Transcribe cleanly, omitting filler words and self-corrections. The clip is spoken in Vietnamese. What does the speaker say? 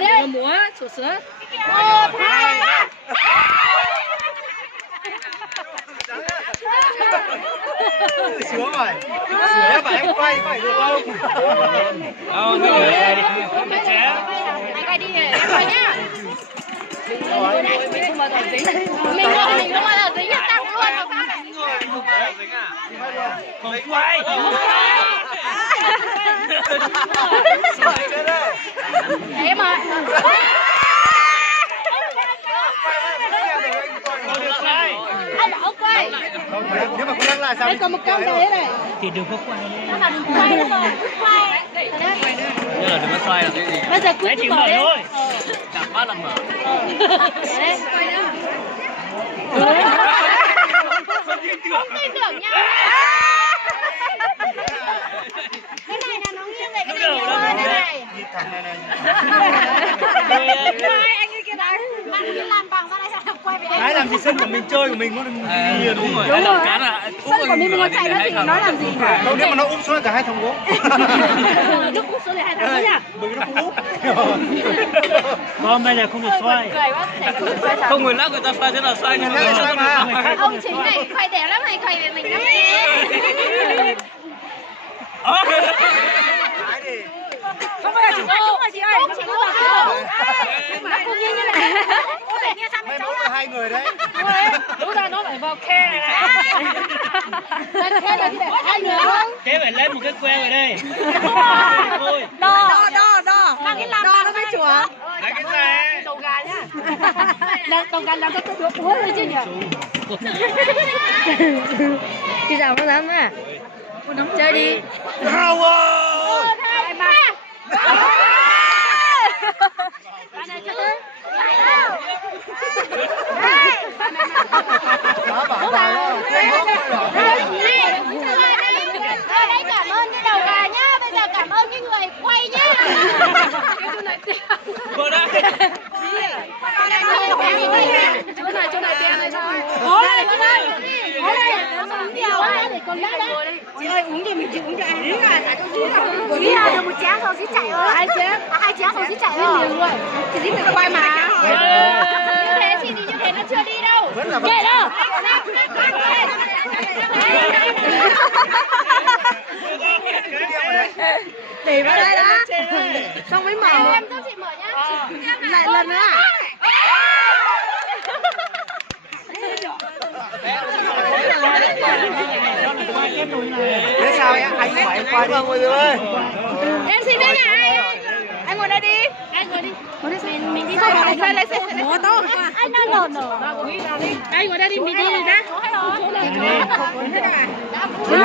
đây. Múa, sổ sữa. 1, 2, 3. Sướng rồi. Sướng mà em quay được không? Đâu, như vậy đi. Trẻ. Anh quay đi để em quay nhá. Mình không bao giờ dính. Mình không bao giờ dính là tặng luôn mà phát này. Không quay. Thế mà. Anh bảo không quay. Nếu mà không nhắc lại sao? Đây còn một con đấy này. Thì đừng có quay. Nó là đừng quay đâu rồi. Quay. Như là đừng có xoay là cái gì? Bây giờ cứ mở đấy. Thôi. Chạm phát là mở. Đấy, quay nữa. Không tin tưởng nha. Cái này là nó nghiêng về cái này nhiều hơn đây này. Hai anh kia đấy. Bạn cứ làm bằng ra đây sao được quay về đây. Cái làm gì sân của mình chơi của mình nó đừng Đúng rồi. Đúng rồi. Sân của mình có chạy nó thì nó làm gì? Đâu nếu mà nó úp xuống cả hai thằng gỗ. Nó úp xuống để hai thằng nhá. Bởi nó úp. Không, bây giờ không được xoay. Cười quá, chạy không được xoay. Không người lắc người ta xoay thế là xoay. Ông chính này quay đẹp lắm này, quay về mình lắm này. Không phải là chúng là chị ơi, chị ơi. Nó cũng như này. Có vẻ như sao Mấy cháu mốt là là hai người đấy. Đúng ra nó phải vào khe này này. lên khe là để hai người không? Thế phải lên một cái que vào đây. Thôi. Đo. Mang cái làm nó mới chùa. Lấy cái xe. Đầu gà nhá. Đầu gà làm cho tôi đuổi búa rồi chứ nhỉ. Khi nào nó dám à? Chơi đi. Bravo. 1, 2, 3. Bạn này chưa tới. Đó bảo vào. Đây cảm ơn cái đầu gà nhá. Bây giờ cảm ơn cái người quay nhá. Cô đây. Chỗ này tiền này thôi. Đây, nó uống nhiều á để con lát đó. Chị ơi uống thì mình chỉ uống cho ai. Uống à, tại con uống không. Chị à, được một chén rồi xí chạy ơi. Hai chén. Hai chén rồi xí chạy rồi. Chị đi mình quay mà. Như thế chị đi như thế nó chưa đi đâu. Kệ đâu. Để vào đây đó. Xong mới mở. Em giúp chị mở nhá. Lại lần nữa à? Thế sao nhá? Anh phải quay đi mọi người ơi. Em xin đấy này. Anh ngồi đây đi. Anh ngồi đi. Mình đi xoay lên xe. Mua tốt. Anh đang nổ. Anh ngồi đây đi, mình đi rồi nhá. Thôi